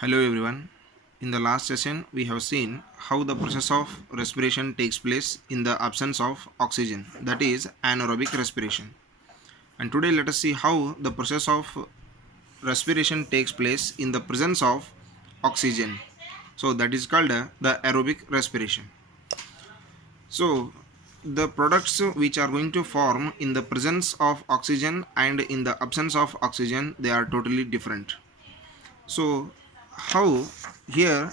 Hello everyone. In the last session, we have seen how the process of respiration takes place in the absence of oxygen, that is anaerobic respiration. And today, let us see how the process of respiration takes place in the presence of oxygen. So, that is called the aerobic respiration. So, the products which are going to form in the presence of oxygen and in the absence of oxygen, they are totally different. So, how here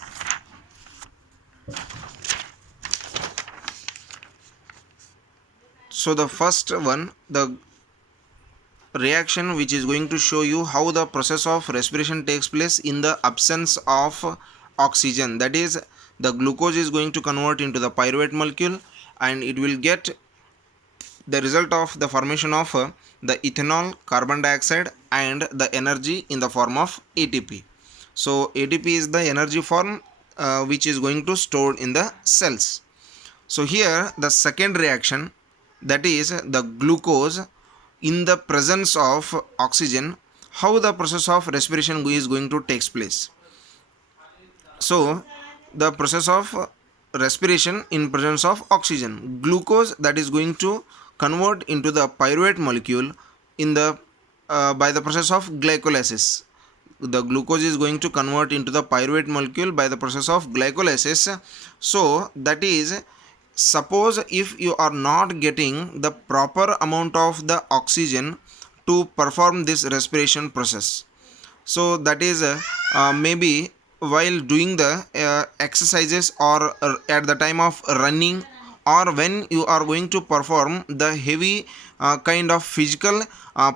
so the first one, the reaction which is going to show you how the process of respiration takes place in the absence of oxygen, that is the glucose is going to convert into the pyruvate molecule and it will get the result of the formation of the ethanol, carbon dioxide and the energy in the form of ATP. So ATP is the energy form which is going to store in the cells. So here the second reaction, that is the glucose in the presence of oxygen, how the process of respiration is going to take place. So the process of respiration in presence of oxygen, glucose that is going to convert into the pyruvate molecule in the by the process of glycolysis. The glucose is going to convert into the pyruvate molecule by the process of glycolysis. So that is, suppose if you are not getting the proper amount of the oxygen to perform this respiration process, so that is maybe while doing the exercises or at the time of running, or when you are going to perform the heavy kind of physical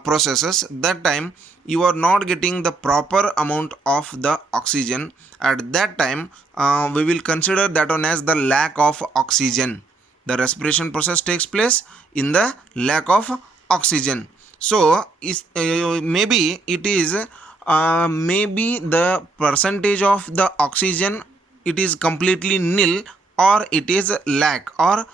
processes, that time you are not getting the proper amount of the oxygen. At that time we will consider that one as the lack of oxygen. The respiration process takes place in the lack of oxygen. So maybe it is maybe the percentage of the oxygen, it is completely nil, or it is lack, or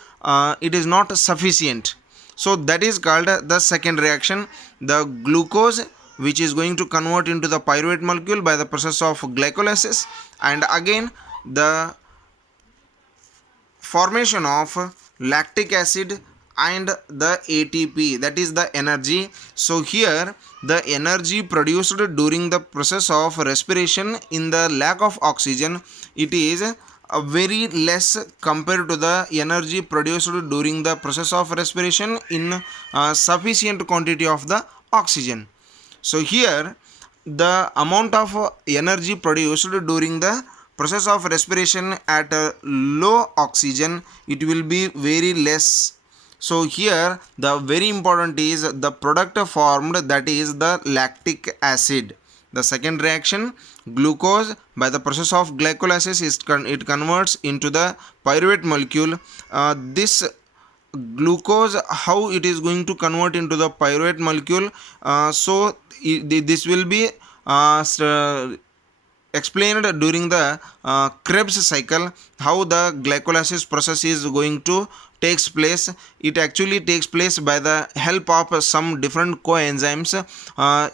it is not sufficient. So that is called the second reaction, the glucose which is going to convert into the pyruvate molecule by the process of glycolysis, and again the formation of lactic acid and the ATP, that is the energy. So here the energy produced during the process of respiration in the lack of oxygen, it is very less compared to the energy produced during the process of respiration in sufficient quantity of the oxygen. So here the amount of energy produced during the process of respiration at low oxygen, it will be very less. So here the very important is the product formed, that is the lactic acid. The second reaction, glucose by the process of glycolysis it converts into the pyruvate molecule. This glucose, how it is going to convert into the pyruvate molecule, this will be explained during the Krebs cycle, how the glycolysis process is going to takes place. It actually takes place by the help of some different coenzymes.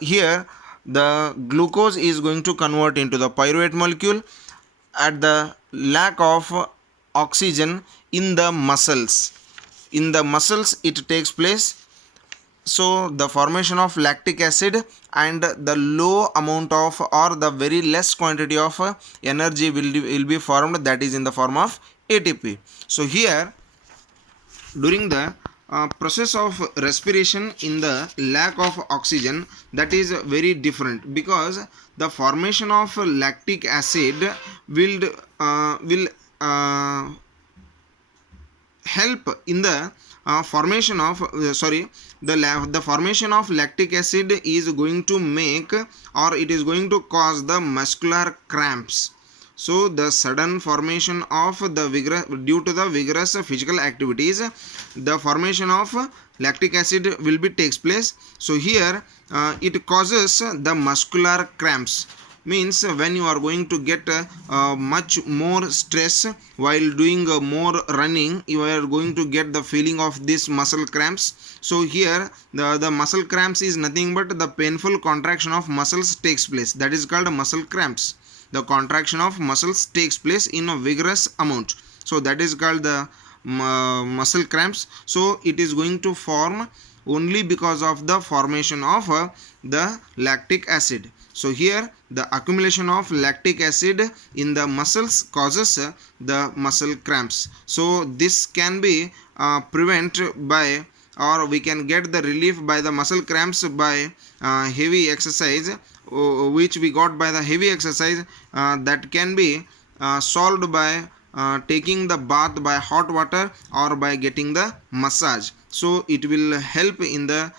Here the glucose is going to convert into the pyruvate molecule at the lack of oxygen in the muscles. In the muscles it takes place. So the formation of lactic acid and the low amount of, or the very less quantity of energy will be formed, that is in the form of ATP. So here during the process of respiration in the lack of oxygen, that is very different, because the formation of lactic acid will help in the formation of the formation of lactic acid is going to make, or it is going to cause the muscular cramps. So the sudden formation of the due to the vigorous physical activities, the formation of lactic acid will be takes place. So here it causes the muscular cramps. means when you are going to get much more stress while doing more running, you are going to get the feeling of this muscle cramps. So here the muscle cramps is nothing but the painful contraction of muscles takes place, that is called muscle cramps. The contraction of muscles takes place in a vigorous amount, so that is called the muscle cramps. So it is going to form only because of the formation of the lactic acid. So here the accumulation of lactic acid in the muscles causes the muscle cramps. So this can be prevent by, or we can get the relief by the muscle cramps by heavy exercise, which we got by the heavy exercise, that can be solved by taking the bath by hot water or by getting the massage. So it will help in the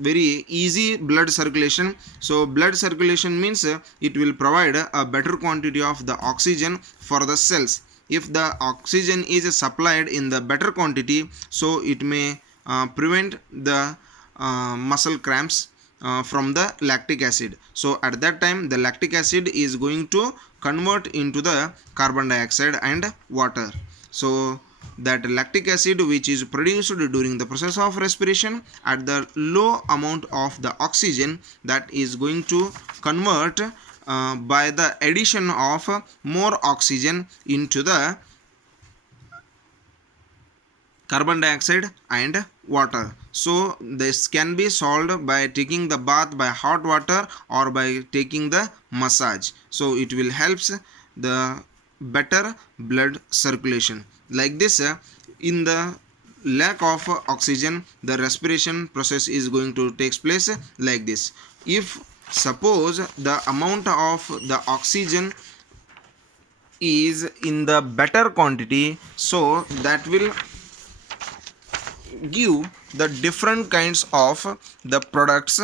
very easy blood circulation. So blood circulation means it will provide a better quantity of the oxygen for the cells. If the oxygen is supplied in the better quantity, so it may prevent the muscle cramps from the lactic acid. So at that time the lactic acid is going to convert into the carbon dioxide and water. So that lactic acid which is produced during the process of respiration at the low amount of the oxygen, that is going to convert by the addition of more oxygen into the carbon dioxide and water. So this can be solved by taking the bath by hot water or by taking the massage. So it will helps the better blood circulation. Like this, in the lack of oxygen, the respiration process is going to take place like this. If suppose the amount of the oxygen is in the better quantity, so that will give the different kinds of the products.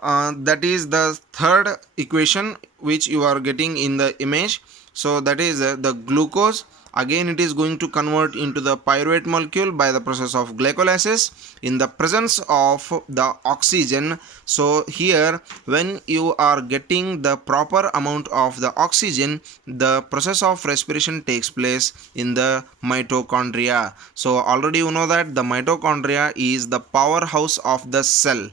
That is the third equation which you are getting in the image. So that is the glucose. Again it is going to convert into the pyruvate molecule by the process of glycolysis in the presence of the oxygen. So here when you are getting the proper amount of the oxygen, the process of respiration takes place in the mitochondria. So already you know that the mitochondria is the powerhouse of the cell.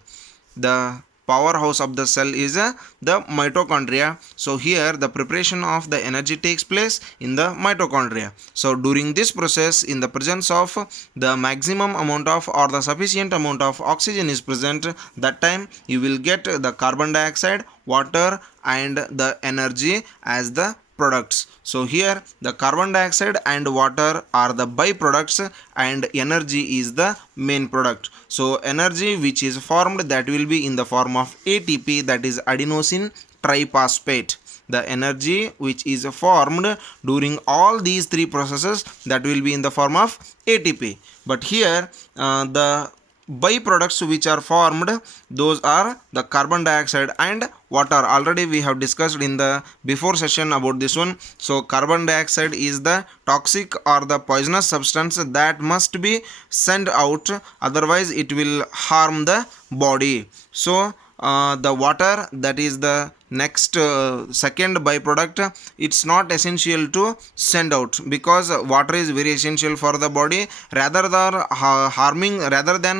The powerhouse of the cell is the mitochondria. So here the preparation of the energy takes place in the mitochondria. So during this process, in the presence of the maximum amount of or the sufficient amount of oxygen is present, that time you will get the carbon dioxide, water and the energy as the products. So here the carbon dioxide and water are the byproducts and energy is the main product. So energy which is formed, that will be in the form of ATP, that is adenosine triphosphate. The energy which is formed during all these three processes, that will be in the form of ATP. But here the byproducts which are formed, those are the carbon dioxide and water. Already we have discussed in the before session about this one. So carbon dioxide is the toxic or the poisonous substance that must be sent out, otherwise it will harm the body. So the water, that is the next second byproduct, it's not essential to send out because water is very essential for the body. Rather than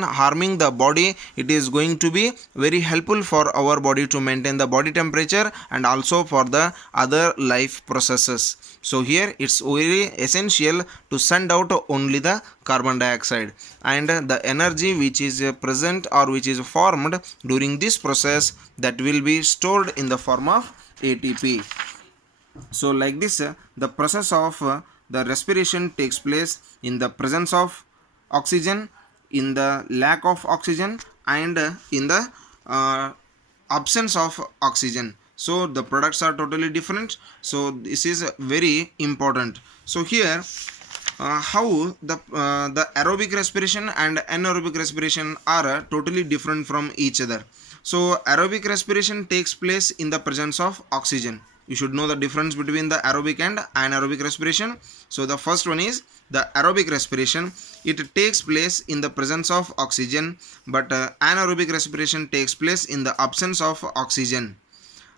harming the body, it is going to be very helpful for our body to maintain the body temperature and also for the other life processes. So here it's very essential to send out only the carbon dioxide, and the energy which is present or which is formed during this process, that will be stored in the form of ATP. So like this, the process of the respiration takes place in the presence of oxygen, in the lack of oxygen, and in the absence of oxygen. So the products are totally different. So this is very important. So here how the aerobic respiration and anaerobic respiration are totally different from each other. So aerobic respiration takes place in the presence of oxygen. You should know the difference between the aerobic and anaerobic respiration. So the first one is the aerobic respiration. It takes place in the presence of oxygen, but anaerobic respiration takes place in the absence of oxygen.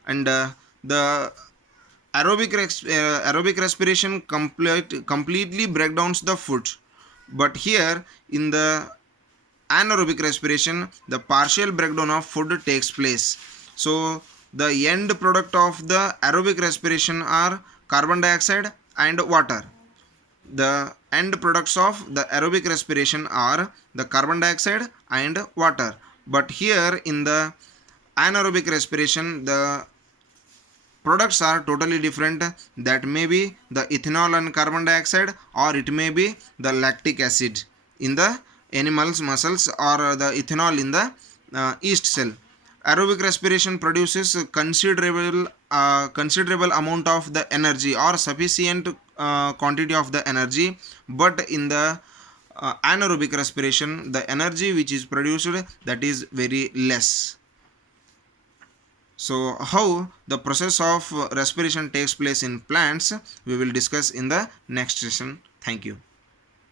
And The aerobic respiration completely break downs the food, but here in the anaerobic respiration the partial breakdown of food takes place. So the end product of the aerobic respiration are carbon dioxide and water. The end products of the aerobic respiration are the carbon dioxide and water, but here in the anaerobic respiration the products are totally different. That may be the ethanol and carbon dioxide, or it may be the lactic acid in the animals muscles, or the ethanol in the yeast cell. Aerobic respiration produces considerable amount of the energy or sufficient quantity of the energy, but in the anaerobic respiration the energy which is produced that is very less. So how the process of respiration takes place in plants we will discuss in the next session. Thank you.